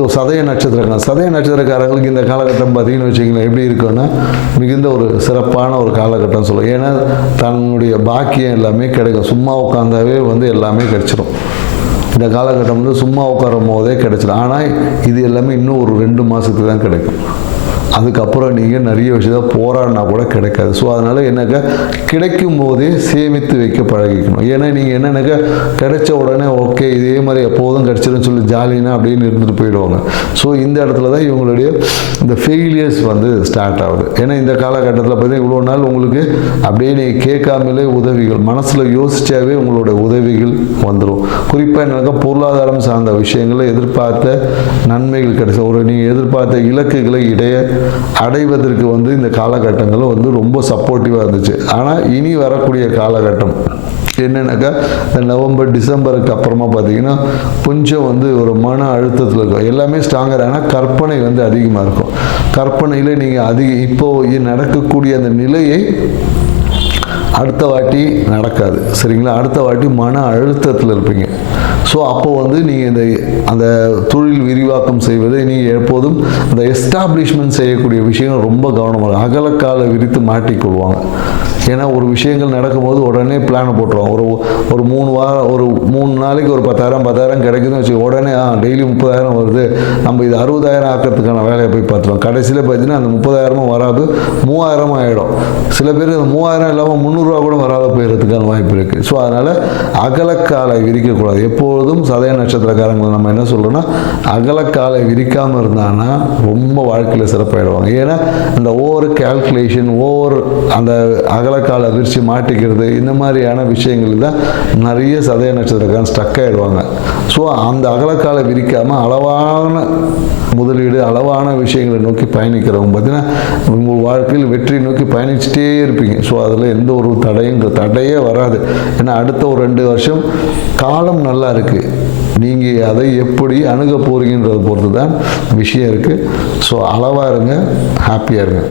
So சதய நட்சத்திரக்காரன் சதய நட்சத்திரக்காரங்களுக்கு இந்த காலகட்டம் பார்த்தீங்கன்னு வச்சிங்களேன் எப்படி இருக்குன்னா மிகுந்த ஒரு சிறப்பான ஒரு காலகட்டம் சொல்லுவோம். ஏன்னா தன்னுடைய பாக்கியம் எல்லாமே கிடைக்கும். சும்மா உட்காந்தாவே வந்து எல்லாமே கிடைச்சிரும். இந்த காலகட்டம் வந்து சும்மா உட்காரும் போதே கிடைச்சிடும் ஆனால் இது எல்லாமே இன்னும் ஒரு ரெண்டு மாதத்துக்கு தான் கிடைக்கும். அதுக்கப்புறம் நீங்கள் நிறைய விஷயத்தை போராடினா கூட கிடைக்காது. ஸோ அதனால் என்னக்கா கிடைக்கும் போதே சேமித்து வைக்க பழகிக்கணும். ஏன்னா நீங்கள் என்னென்னாக்கா கிடைச்ச உடனே ஓகே இதே மாதிரி எப்போதும் கிடைச்சிருன்னு சொல்லி ஜாலினா அப்படின்னு இருந்துட்டு போயிடுவாங்க. ஸோ இந்த இடத்துல தான் இவங்களுடைய இந்த ஃபெயிலியர்ஸ் வந்து ஸ்டார்ட் ஆகுது. ஏன்னா இந்த காலகட்டத்தில் பார்த்தீங்கன்னா இவ்வளோ நாள் உங்களுக்கு அப்படியே நீங்கள் கேட்காமலே உதவிகள் மனசில் யோசிச்சாவே உங்களோட உதவிகள் வந்துடும் குறிப்பாக என்னக்கா பொருளாதாரம் சார்ந்த விஷயங்களை எதிர்பார்த்த நன்மைகள் கிடைச்ச ஒரு நீங்கள் எதிர்பார்த்த இலக்குகளை இடைய அடைவதற்கு வந்து இந்த காலகட்டங்களும் வந்து ரொம்ப சப்போர்ட்டிவாக இருந்துச்சு. ஆனால் இனி வரக்கூடிய காலகட்டம் என்னென்னாக்கா இந்த நவம்பர் டிசம்பருக்கு அப்புறமா பார்த்தீங்கன்னா கொஞ்சம் வந்து ஒரு மன அழுத்தத்தில் இருக்கும். எல்லாமே ஸ்ட்ராங்கர் ஆனால் கற்பனை வந்து அதிகமாக இருக்கும். கற்பனையில் நீங்கள் அதிக இப்போ நடக்கக்கூடிய அந்த நிலையை அடுத்த வாட்டி நடக்காது. சரிங்களா? அடுத்த வாட்டி மன அழுத்தத்தில் இருப்பீங்க. ஸோ அப்போ வந்து நீங்கள் இந்த அந்த தொழில் விரிவாக்கம் செய்வது நீங்கள் எப்போதும் அந்த எஸ்டாப்ளிஷ்மெண்ட் செய்யக்கூடிய விஷயங்கள் ரொம்ப கவனமாக அகலக்கால விரித்து மாட்டிக்கொள்வாங்க ஏன்னா ஒரு விஷயங்கள் நடக்கும்போது உடனே பிளானை போட்டுருவாங்க. ஒரு ஒரு மூணு வாரம் ஒரு மூணு நாளைக்கு ஒரு பத்தாயிரம் பத்தாயிரம் கிடைக்குதுன்னு வச்சு உடனே ஆ டெய்லி முப்பதாயிரம் வருது. நம்ம இது அறுபதாயிரம் ஆக்கிறதுக்கான வேலையை போய் பார்த்துருவோம். கடைசியில் பார்த்தீங்கன்னா அந்த முப்பதாயிரமும் வராது மூவாயிரமும் ஆகிடும் சில பேர் அந்த மூவாயிரம் இல்லாமல் முந்நூறுரூவா கூட வராத போயிடுறதுக்கான வாய்ப்பு இருக்குது ஸோ அதனால் அகலக்காலை விரிக்கக்கூடாது. எப்பொழுதும் சதய நட்சத்திரக்காரங்களை நம்ம என்ன சொல்கிறோன்னா அகலக்காலை விரிக்காமல் இருந்தாங்கன்னா ரொம்ப வாழ்க்கையில் சிறப்பாயிடுவாங்க. ஏன்னா இந்த ஓவர் கேல்குலேஷன் ஓவர் அந்த அகலக்காலை விரித்து மாட்டிக்கிறது இந்த மாதிரியான விஷயங்கள் தான் நிறைய சதய நட்சத்திரக்காரன் ஸ்டக் ஆகிடுவாங்க ஸோ அந்த அகலக்காலை விரிக்காமல் அளவான முதலீடு அளவான விஷயங்களை நோக்கி பயணிக்கிறவங்க பார்த்தீங்கன்னா உங்கள் வாழ்க்கையில் வெற்றி நோக்கி பயணிச்சுட்டே இருப்பீங்க. ஸோ அதில் எந்த ஒரு தடையும் தடையே வராது. ஏன்னா அடுத்த ஒரு ரெண்டு வருஷம் காலம் நல்லா இருக்குது நீங்கள் அதை எப்படி அணுக போகிறீங்கன்றதை பொறுத்து தான் விஷயம் இருக்குது ஸோ அளவாக இருங்க ஹாப்பியாக இருங்க.